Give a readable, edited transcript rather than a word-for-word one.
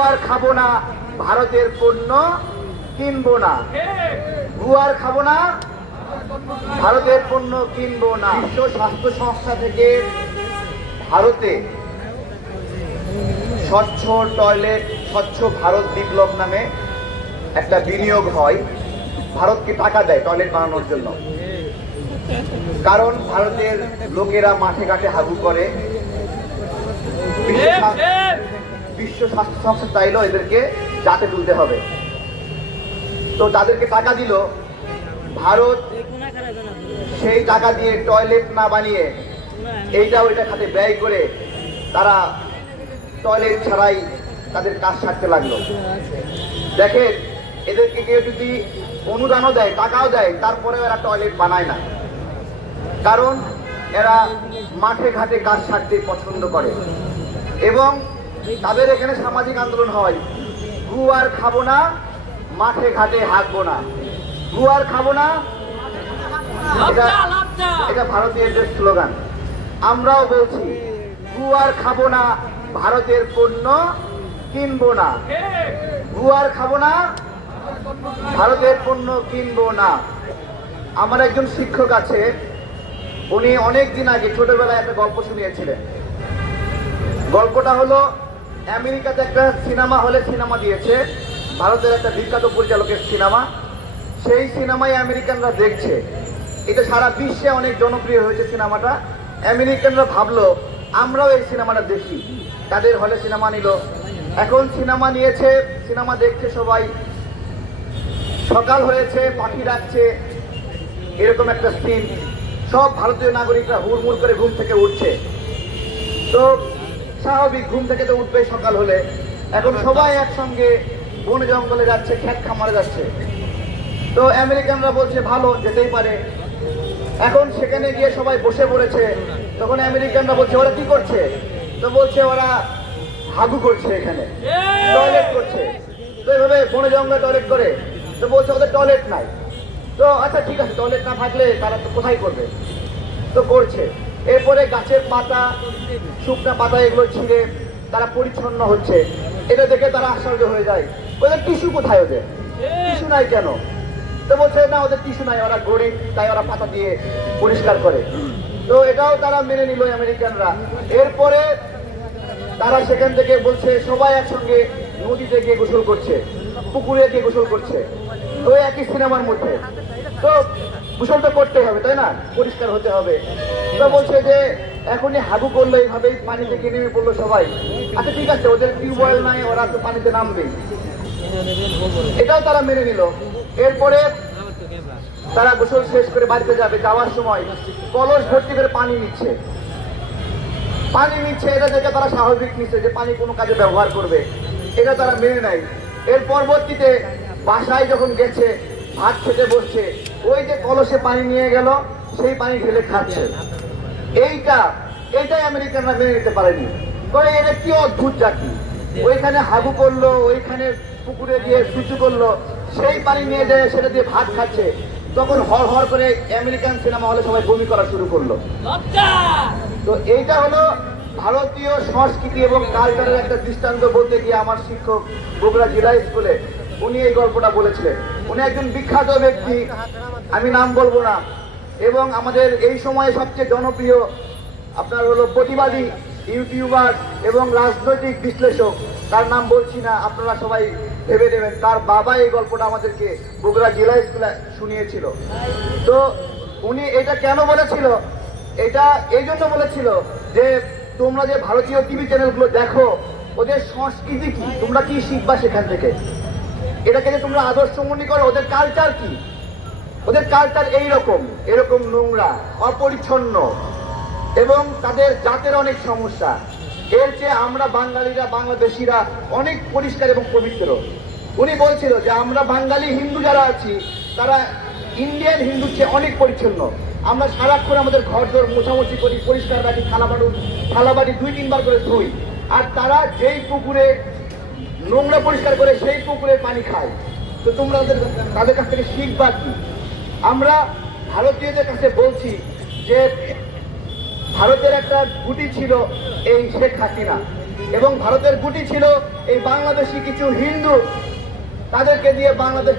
গুয়ার খাবো না, ভারতের পণ্য কিনবো না। গুয়ার খাবো না, ভারতের পণ্য কিনবো না। বিশ্ব স্বাস্থ্য সংস্থা থেকে ভারতে স্বচ্ছ টয়লেট, স্বচ্ছ ভারত বিপ্লব নামে একটা বিনিয়োগ হয়, ভারতকে টাকা দেয় টয়লেট বানানোর জন্য। কারণ ভারতের লোকেরা মাঠে ঘাটে হাগু করে। বিশ্ব স্বাস্থ্য সংস্থা চাইলো এদেরকে যাতে তুলতে হবে, তো তাদেরকে টাকা দিল। ভারত সেই টাকা দিয়ে টয়লেট না বানিয়ে এইটা ওইটা খাতে ব্যয় করে তারা টয়লেট ছাড়াই তাদের কাজ সারতে লাগলো। দেখেন, এদেরকে কেউ যদি অনুদানও দেয়, টাকাও দেয়, তারপরে এরা টয়লেট বানায় না। কারণ এরা মাঠে ঘাটে কাজ সারতে পছন্দ করে। এবং তাদের এখানে সামাজিক আন্দোলন হয়, গুয়ার খাবো না, মাঠে ঘাটে হাঁকবো না। গুয়ার খাবো না, এটা ভারতীয়দের স্লোগান। আমরাও বলছি গুয়ার খাবো না, ভারতের পণ্য কিনবো না। গুয়ার খাবো না, ভারতের পণ্য কিনবো না। আমার একজন শিক্ষক আছে, উনি অনেকদিন আগে ছোটবেলায় একটা গল্প শুনিয়েছিলেন। গল্পটা হলো, আমেরিকাতে একটা সিনেমা হলে সিনেমা দিয়েছে, ভারতের একটা বিখ্যাত পরিচালকের সিনেমা। সেই সিনেমায় আমেরিকানরা দেখছে, এটা সারা বিশ্বে অনেক জনপ্রিয় হয়েছে সিনেমাটা। আমেরিকানরা ভাবলো আমরাও এই সিনেমাটা দেখি, তাদের হলে সিনেমা নিল। এখন সিনেমা নিয়েছে, সিনেমা দেখছে সবাই। সকাল হয়েছে, পাখি ডাকছে, এরকম একটা সিন। সব ভারতীয় নাগরিকরা হুড়মুড় করে ঘুম থেকে উঠছে। তো স্বাভাবিক, ঘুম থেকে তো উঠবে সকাল হলে। এখন সবাই একসঙ্গে বন জঙ্গলে যাচ্ছে, খেত খামারে যাচ্ছে। তো আমেরিকানরা বলছে ভালো, যেতেই পারে। এখন সেখানে গিয়ে সবাই বসে পড়েছে। তখন আমেরিকানরা বলছে ওরা কি করছে? তো বলছে ওরা হাগু করছে, এখানে টয়লেট করছে। তো এইভাবে বনে জঙ্গলে টয়লেট করে। তো বলছে ওদের টয়লেট নাই। তো আচ্ছা ঠিক আছে, টয়লেট না থাকলে তারা তো কোথায় করবে? তো করছে। এরপরে গাছের পাতা, শুকনা পাতা এগুলো ছিঁড়ে তারা পরিচ্ছন্ন হচ্ছে। এটা দেখে তারা আশ্চর্য হয়ে যায়, ওদের টিস্যু কোথায়? ওদের টিস্যু নাই কেন? তো বলছে না, ওদের টিস্যু নাই, ওরা গরিব, তাই ওরা পাতা দিয়ে পরিষ্কার করে। তো এটাও তারা মেনে নিল আমেরিকানরা। এরপরে তারা সেখান থেকে বলছে সবাই একসঙ্গে নদীতে গিয়ে গোসল করছে, পুকুরে গিয়ে গোসল করছে। তো একই সিনেমার মধ্যে তো গোসল তো করতে হবে, তাই না? পরিষ্কার হতে হবে। তো বলছে যে এখনই হাগু করলো, এইভাবেই পানিতে গিয়ে নেমে পড়লো সবাই। আচ্ছা ঠিক আছে, ওদের টিউবওয়েল নাই, ওরা তো পানিতে নামবে, এটাও তারা মেনে নিল। এরপরে তারা গোসল শেষ করে বাড়িতে যাবে, যাওয়ার সময় কলস ভর্তি করে পানি নিচ্ছে। এটা দেখে তারা স্বাভাবিক নিচ্ছে যে পানি কোনো কাজে ব্যবহার করবে, এটা তারা মেনে নেয়। এর পরবর্তীতে বাসায় যখন গেছে, ভাত খেতে বসছে, ওই যে কলসে পানি নিয়ে গেল, সেই পানি ঢেলে খাচ্ছে। এইটাই আমেরিকানরা মেনে নিতে পারেনি। তবে এটা কি অদ্ভুত জাতি! ওইখানে হাগু করলো, ওইখানে পুকুরে দিয়ে শুচু করলো, সেই পানি নিয়ে যায় সেটা দিয়ে ভাত খাচ্ছে। তখন হর হর করে আমেরিকান সিনেমা হলে সবাই বমি করা শুরু করলো। তো এইটা হলো ভারতীয় সংস্কৃতি এবং কালচারের একটা দৃষ্টান্ত বলতে গিয়ে আমার শিক্ষক বগুড়া জেলা স্কুলে উনি এই গল্পটা বলেছিলেন। উনি একজন বিখ্যাত ব্যক্তি, আমি নাম বলবো না। এবং আমাদের এই সময়ে সবচেয়ে জনপ্রিয় আপনার হলো প্রতিবাদী ইউটিউবার এবং রাজনৈতিক বিশ্লেষক, তার নাম বলছি না, আপনারা সবাই ভেবে দেবেন। তার বাবা এই গল্পটা আমাদেরকে বগুড়া জেলা স্কুলে শুনিয়েছিল। তো উনি এটা কেন বলেছিল? এটা এই জন্য বলেছিল যে তোমরা যে ভারতীয় টিভি চ্যানেলগুলো দেখো, ওদের সংস্কৃতি কি, তোমরা কি শিখবা সেখান থেকে? এটাকে যে তোমরা আদর্শ মনে করো, ওদের কালচার কি? ওদের কালচার এরকম নোংরা, অপরিচ্ছন্ন এবং তাদের জাতের অনেক সমস্যা। এর চেয়ে আমরা বাঙালিরা, বাংলাদেশিরা অনেক পরিষ্কার এবং পবিত্র। উনি বলছিল যে আমরা বাঙালি হিন্দু যারা আছি, তারা ইন্ডিয়ান হিন্দুর চেয়ে অনেক পরিচ্ছন্ন। আমরা সারাক্ষণ আমাদের ঘর দর মোছামুছি করি, পরিষ্কার রাখি, থালাবাড়ি 2-3 বার করে ধুই। আর তারা যেই পুকুরে নোংরা পরিষ্কার করে সেই পুকুরে পানি খায়। তো তোমরা তাদের কাছ থেকে শিখবা কি? আমরা ভারতীয়দের কাছে বলছি যে ভারতের একটা গুটি ছিল এই শেখ হাসিনা। এবং ভারতের গুটি ছিল এই বাংলাদেশি কিছু হিন্দু, তাদেরকে দিয়ে বাংলাদেশ